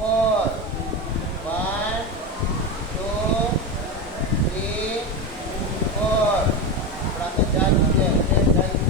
4. 1, 2, 3, 4. ఇప్పుడు అంతా జాగ్రత్త ట్రైన్ లాగా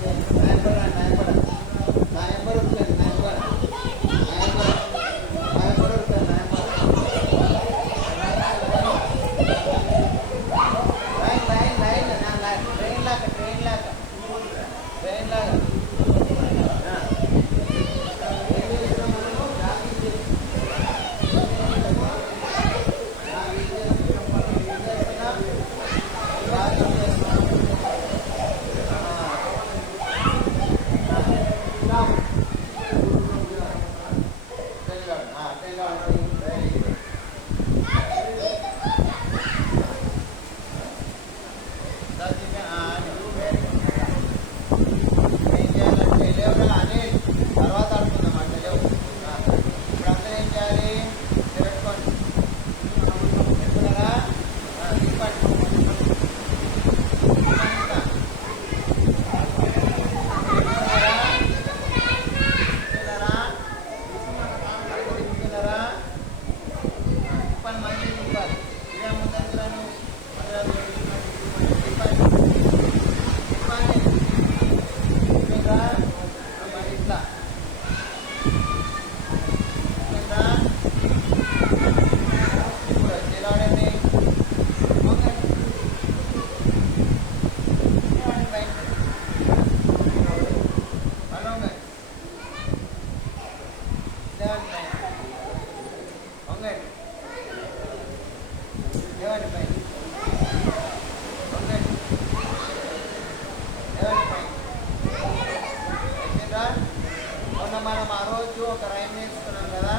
మనం ఆ రోజు ఒక రైమ్ నేర్చుకున్నాం కదా.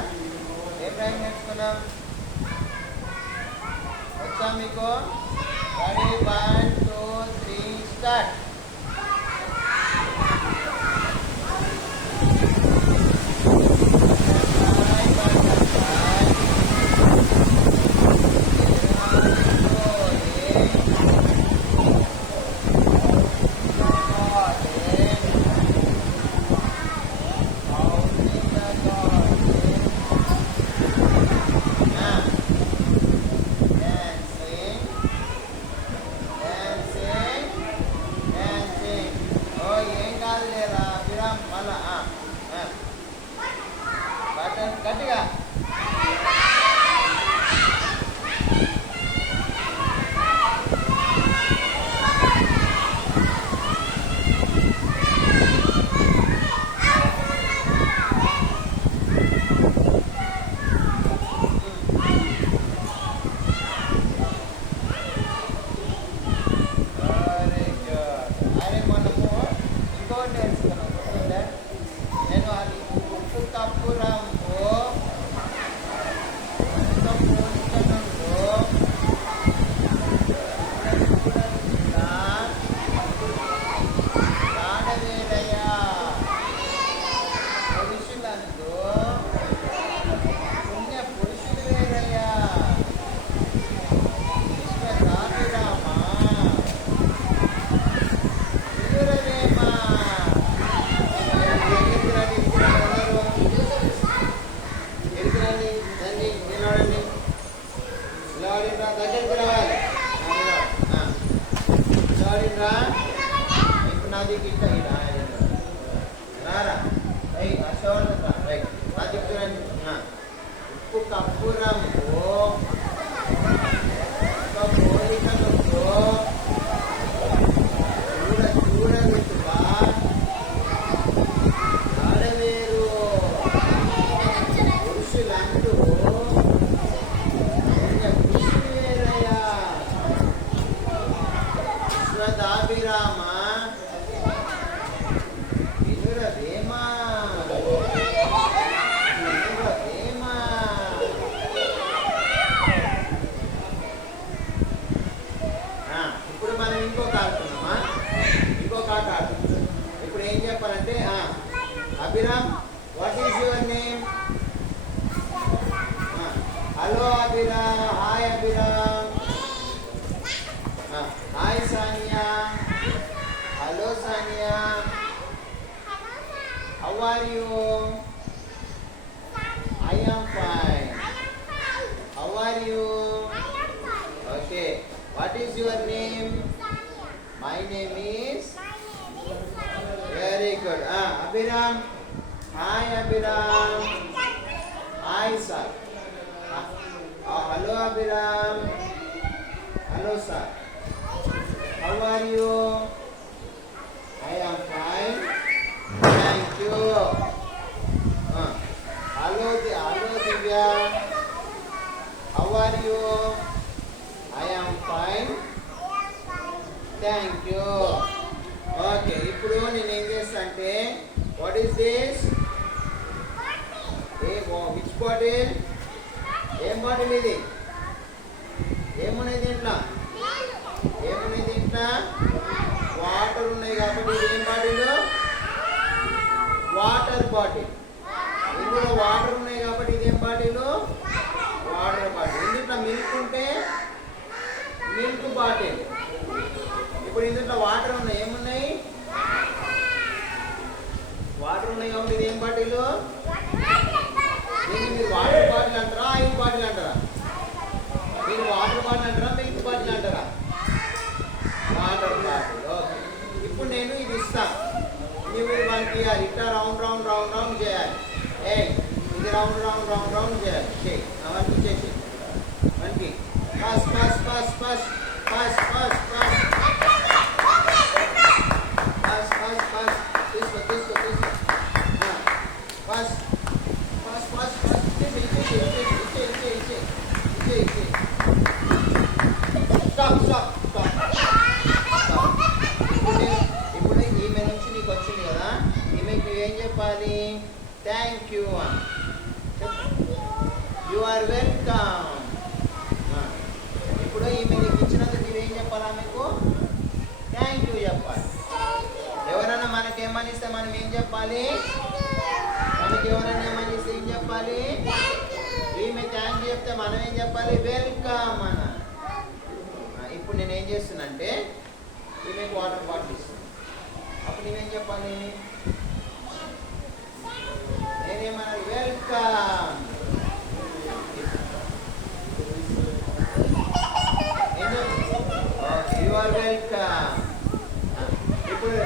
ఏం రైమ్ నేర్చుకున్నాం? వచ్చా మీకు? రెడీ 1, 2, 3 స్టార్ట్. గట్టిగా దగ్గరికి రావాలి. ఇప్పుడు నాది గిట్ట రారా రైట్ నా చెప్తున్నాను. ఉప్పు కప్పురంతో పోలికలతో చూడబెట్టుగా ఆడవేరు పురుషులంటూ విశ్వదాభిరామ వినురవేమా ఇప్పుడు మనం ఇంకొక ఆడుతున్నామా? ఇంకొక ఆట ఆడుతున్నాం. ఇప్పుడు ఏం చెప్పాలంటే Abhiram, what is your name? Hello Abhiram. Hi Abhiram. Hi Sania. Hello Sania. How are you? I am fine. Hello Abhiram. Hello sir. How are you? I am fine. Thank you. Hello Divya. How are you? I am fine. Thank you. Okay. ఇప్పుడు నేను ఏం చేస్తా అంటే what is this? Which bottle? ఏం బాటిల్ ఇది? ఏమున్నాయి దీంట్లో? వాటర్ ఉన్నాయి కాబట్టి ఇది ఏం బాటిల్? Water bottle. ఇందులో వాటర్ ఉన్నాయి కాబట్టి ఇది ఏం బాటిల్? Water bottle. ఇందులో మిల్క్ ఉంటే మిల్క్ బాటిల్. ఇప్పుడు ఇందులో వాటర్ ఉన్నాయి. ఏమున్నాయి? వాటర్ ఉన్నాయి కాబట్టి ఇది ఏం బాటిల్? దీన్ని మీరు వాటర్ బాటిల్ అంటారా, ఆయిల్ బాటిల్ అంటారా? మీరు వాటర్ బాటిల్ అంటారా, మిల్క్ బాటిల్ అంటారా? Water bottle. ఓకే. ఇప్పుడు నేను ఇది ఇస్తాను. నువ్వు మనకి ఇవ్వాలి. ఇట్లా రౌండ్ రౌండ్ రౌండ్ రౌండ్ చేయాలి. ఇది రౌండ్ రౌండ్ రౌండ్ రౌండ్ చేయాలి. చేయి అవన్నీ చేసి మనకి pass pass pass pass pass pass pass pass pass pass తీసుకో తీసుకో తీసుకో pass pass pass pass stop stop stop. ఇప్పుడు ఈమె నుంచి నీకు వచ్చింది కదా, ఈమెకి నువ్వేం చెప్పాలి? థ్యాంక్ యూ అని. You are welcome. ఇప్పుడు ఈమె నీకు ఇచ్చినందుకు నువ్వేం చెప్పాలా? మీకు థ్యాంక్ యూ చెప్పాలి. ఎవరైనా మనకేమని ఇస్తే మనం ఏం చెప్పాలి? మనకి ఎవరైనా ఏమని ఇస్తే ఏం చెప్పాలి? ఈమె థ్యాంక్ యూ చెప్తే మనం ఏం చెప్పాలి? వెల్కమ్ అన్న. ఇప్పుడు నేను ఏం చేస్తున్నా అంటే ఈమెకి వాటర్ బాటిల్ ఇస్తాను. అప్పుడు నేనేం చెప్పాలి? నేనేమన్నా వెల్కమ్. You are welcome.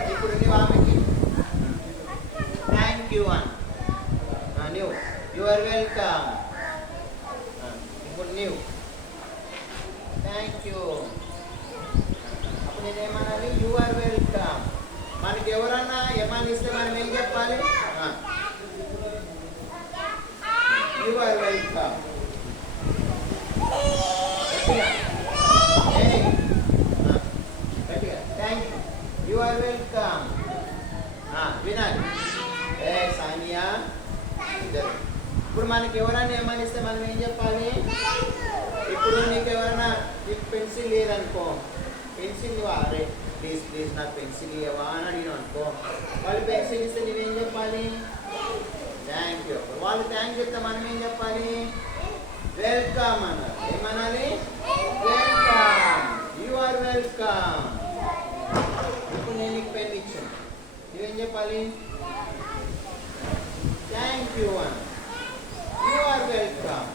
ఇప్పుడు నువ్వు ఆమెకి థ్యాంక్ యూ అని నువ్వు యు ఆర్ వెల్కమ్. ఇప్పుడు నువ్వు థ్యాంక్ యూ. అప్పుడు నేనేమనాలి? You are welcome. మనకి ఎవరన్నా ఏమని ఇస్తే మనం ఏం చెప్పాలి? You are welcome. గట్టిగా thank you. You are welcome. వినాలి. సానియా ఇద్దరు. ఇప్పుడు మనకి ఎవరైనా ఏమని ఇస్తే మనం ఏం చెప్పాలి? ఇప్పుడు నీకు ఎవరైనా నీకు పెన్సిల్ లేదనుకో, పెన్సిల్ అరే ప్లీజ్ ప్లీజ్ నాకు పెన్సిల్ ఇవ్వవా అని అడిగినావు అనుకో, వాళ్ళు పెన్సిల్ ఇస్తే నువ్వేం చెప్పాలి? Thank you. వాళ్ళు థ్యాంక్ చెప్తే మనం ఏం చెప్పాలి? వెల్కమ్ అన్నారు. ఏమనాలి? వెల్కమ్. You are welcome. ఇప్పుడు నేను నీకు పెన్ ఇచ్చాను, నువ్వేం చెప్పాలి? థ్యాంక్ యూ అని. You are welcome.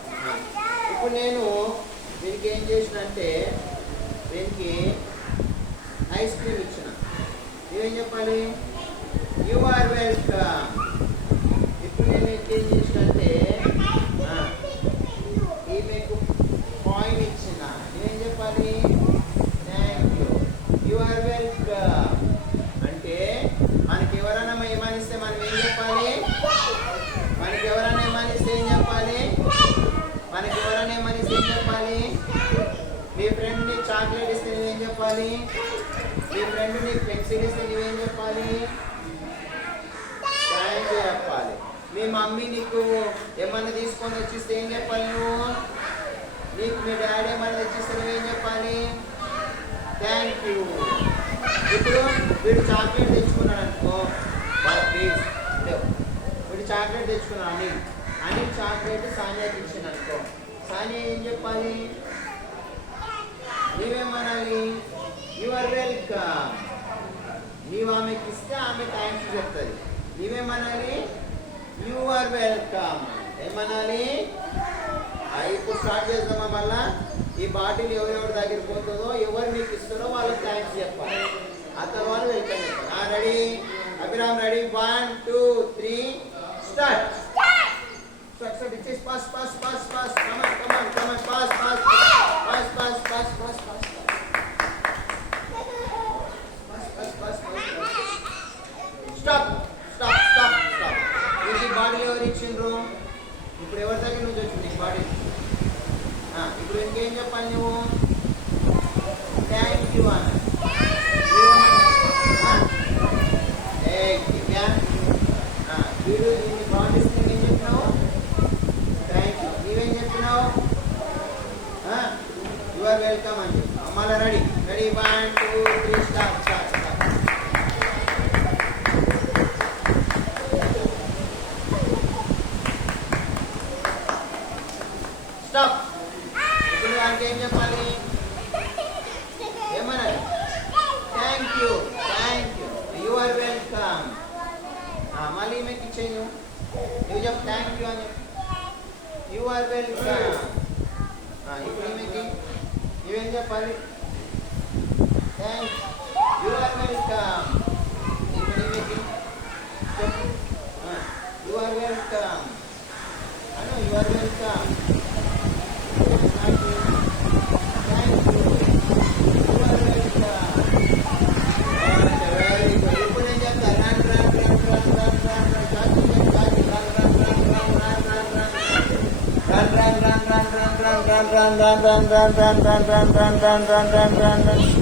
ఇప్పుడు నేను దీనికి ఏం చేసినంటే దీనికి ఐస్ క్రీమ్ ఇచ్చిన, నువ్వేం చెప్పాలి? You are welcome. ఇప్పుడు నేను ఏం చేసినంటే ఈమెకు కాయిన్ ఇచ్చిన, నువ్వేం చెప్పాలి? Thank you. You are welcome. అంటే మనకి ఎవరైనా ఏమనిస్తే మనం ఏం చెప్పాలి? మనకి ఎవరైనా ఏమనిస్తే ఏం చెప్పాలి? మనకి ఎవరైనా ఏమనిస్తే ఏం చెప్పాలి? మీ ఫ్రెండ్ నీకు చాక్లెట్ ఇస్తే నువ్వేం చెప్పాలి? మీ ఫ్రెండ్ నీకు పెన్సిల్ ఇస్తే నువ్వేం చెప్పాలి? థ్యాంక్ యూ చెప్పాలి. మీ మమ్మీ నీకు ఏమన్నా తీసుకొని వచ్చిస్తే ఏం చెప్పాలి? నువ్వు నీకు మీ డాడీ ఏమన్నా తెచ్చిస్తే నువ్వేం చెప్పాలి? Thank you. ఇప్పుడు వీడు చాక్లెట్ తెచ్చుకున్నాడు అనుకో, ప్లీజ్ వీడు చాక్లెట్ తెచ్చుకున్నాడు అనిల్ చాక్లెట్ సానియాకి ఇచ్చింది అనుకో, సానియా ఏం చెప్పాలి? నీవేమనాలి? You are welcome. నీవు ఆమెకి ఇస్తే ఆమె థ్యాంక్స్ చెప్తుంది. నీవేమనాలి? You are welcome. ఏమనాలి? ఇప్పుడు స్టార్ట్ చేద్దామా? మళ్ళా ఈ బాటిల్ ఎవరెవరి దగ్గర పోతుందో, ఎవరు మీకు ఇస్తారో వాళ్ళకి థ్యాంక్స్ చెప్పాలి. ఆ తర్వాత వెల్కమ్ చెప్పాలి. రెడీ అభిరామ్? రెడీ? 1 2 3 start. Start. Ichise pass pass pass pass. Come on pass pass. దగ్గర నుంచి వచ్చింది నీ బాడీ. ఇప్పుడు ఇంకేం చెప్పాలి నువ్వు? థ్యాంక్ యూ అన్న. వీడు ఇన్ని బాడీస్ ఏం చెప్పినావు? Thank you. నీవేం చెప్పినావు? యు ఆర్ వెల్కమ్ అని చెప్పినావు. మళ్ళీ రెడీ 1 2 3 స్టార్ట్. స్టాప్. ఇప్పుడు దానికి ఏం చెప్పాలి? ఏమన్నా? Thank you, you are welcome. మళ్ళీ మీకు ఇచ్చేయి నువ్వు చెప్పు థ్యాంక్ యూ అని చెప్పు. You are welcome. ఇప్పుడు మీకు నువ్వేం చెప్పాలి? Thank you are welcome. ఇప్పుడు మీకు చెప్పు యు ఆర్ వెల్కమ్ అను. You are welcome. Run.